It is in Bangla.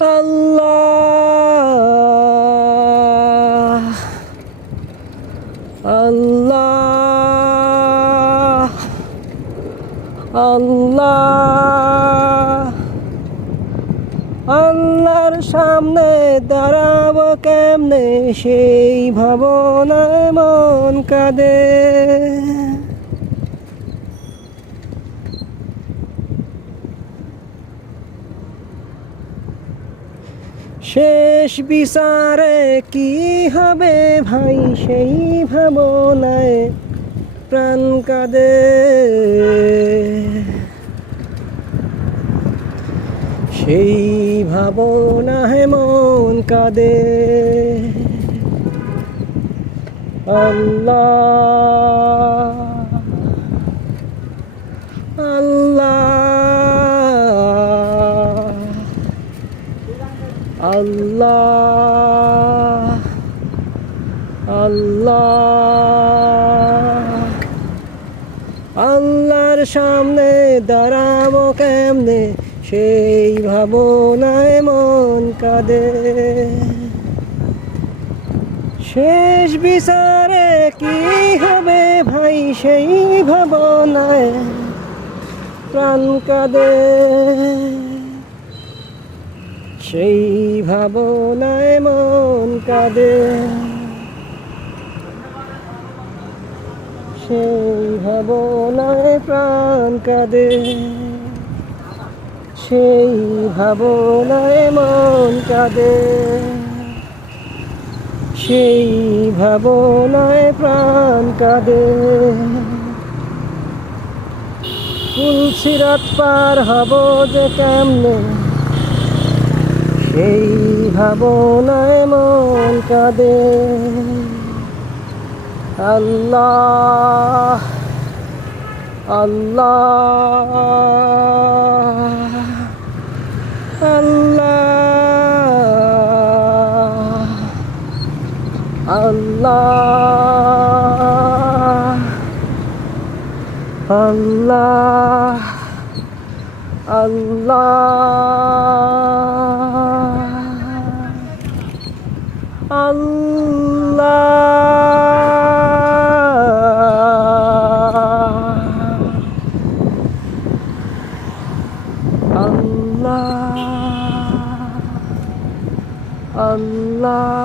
আল্লাহ আল্লাহ আল্লাহ আল্লাহর সামনে দাঁড়াবো কেমনে? সেই ভাবনায় মন কাঁদে। শেষ বিচারে কি হবে ভাই সেই ভাবনায় প্রাণ কাঁদে। সেই ভাবনায় মন কাঁদে। আল্লাহ আল্লাহ আল্লাহ। আল্লাহ আল্লাহর সামনে দাঁড়াবো কেমনে? সেই ভাবনায় মন কাঁদে। শেষ বিচারে কি হবে ভাই সেই ভাবনায়? প্রাণ কাঁদে। সেই ভাবনায় মন কাঁদে। সেই ভাবনায় প্রাণ কাঁদে। সেই ভাবনায় মন কাঁদে। সেই ভাবনায় প্রাণ কাঁদে। ফুলসিরাত পার হব যে কেমনে সেই ভাবনায় মন কাঁদে। আল্লাহ আল্লাহ আল্লাহ আল্লাহ আল্লাহ আল্লাহ। আল্লাহ আল্লাহ।